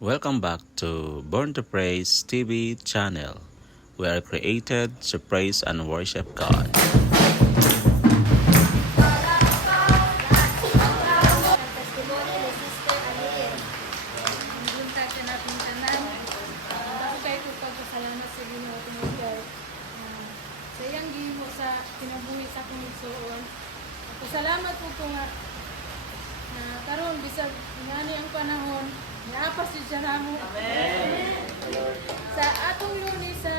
Welcome back to Born to Praise TV channel. We are created to praise and worship God. ni Sister Alien. Siya namo. Sa atong luni sa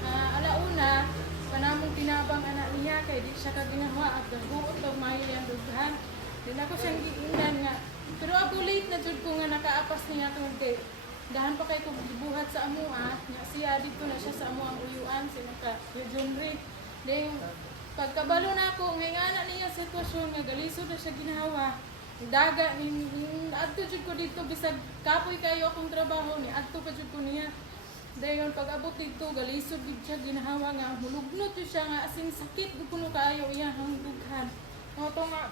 ah, alauna panamong tinabang anak niya kay di siya kaginawa at nagbuot og mayo yang dughan. Din ako siyang giingnan nga pero ako late na jud ko nga nakaapas niya tungod kay dahan pa kay ko gibuhat sa amoa nya siya dito na siya sa amo ang uyuan sa naka Junri. Then pagkabalo na ako ngay nga na niya sitwasyon nga galisod na siya ginawa daga adto jud ko dito bisag kapoy kayo akong trabaho ni adto pa jud ko niya. Dayon pag abot dito galisod gid siya ginahawa nga hulugnot jud siya nga asing sakit gud kuno kaayo iyang dughan. Mo to nga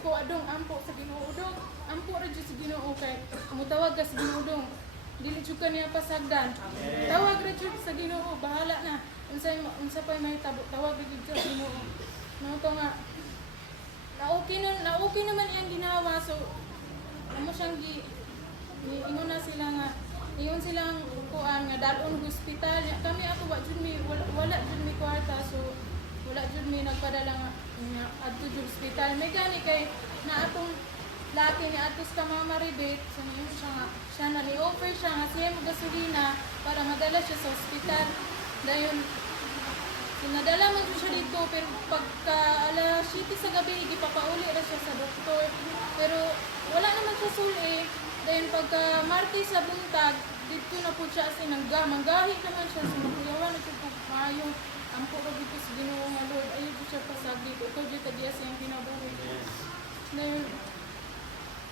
ko adong ampo sa Ginoo dong ampo ra jud sa Ginoo kay mutawag ka sa Ginoo dong. Dili jud ka niya pasagdan. Tawag ra jud sa Ginoo bahala na. Unsay unsa pa may tabo tawag ra jud sa Ginoo. Mo to nga na okay na okay naman iyang ginawa. So ano siyang gi ingon na sila nga ingon silang kuan nga dalon hospital. Kami ako wa jud mi wala, wala jud mi kwarta. So wala jud mi nagpadala nga nga adto jud hospital. May gani kay na atong laki ni atos ka mama rebate so niyo siya nga siya na ni offer siya nga siya mo gasolina para madala siya sa hospital. Dayon Sinadala man ko siya dito, pero pagka alas 7 sa gabi, igipapauli na siya sa doktor. Pero wala naman siya suli. Dahil pagka Martes sa buntag, dito na po siya kasi nangga, manggahi naman siya. So nakuyawa na siya kung maayo. Ang po ka dito sa ginoo nga Lord, ayaw ko siya pasagdi. Ikaw dito tagiya siyang kinabuhi. Dahil,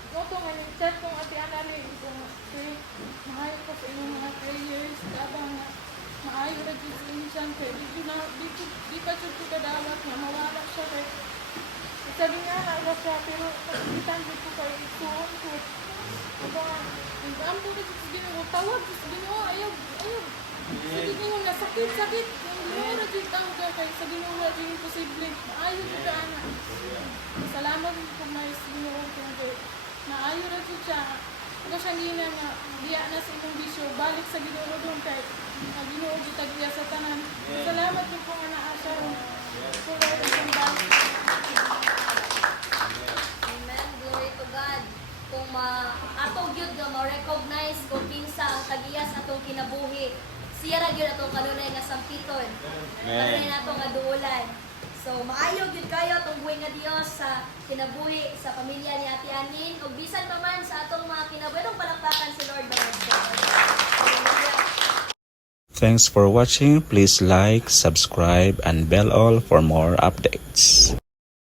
Oto nga, chat kong ate Anali, kung okay, mahayo ko sa inyong mga prayers, dabang nga, maayo ra jud sa insan kay di jud na di jud di pa ko kadawat nga mawala siya kay sabi nga na ra siya pero pagkitan jud ko kay isuon ko. Aba ang ra jud sa Ginoo tawag sa Ginoo ayaw ayaw sa Ginoo na sakit. Sakit Ginoo ra jud ang ka kay sa Ginoo ra jud imposible. Maayo jud ka ana. Salamat ko may Ginoo kay maayo ra jud siya. Ito siya gina nga, diya na sa imong bisyo, balik sa ginoo doon kay ang ginoo gitagya sa tanan. Salamat po po nga naa siya ron. So, Lord, ang balik. Amen. Glory to God. Kung ma atong gyud nga ma-recognize kung kinsa ang tagiyas atong kinabuhi. Siya ra gyud atong kanunay nga sampiton. Kanunay nato nga duulan. So maayo gyud kayo atong buhi nga Dios sa kinabuhi sa pamilya ni Ate Anin ug bisan pa man sa atong mga kinabuhi atong palakpakan si Lord. Hallelujah. Thanks for watching. Please like, subscribe, and bell all for more updates.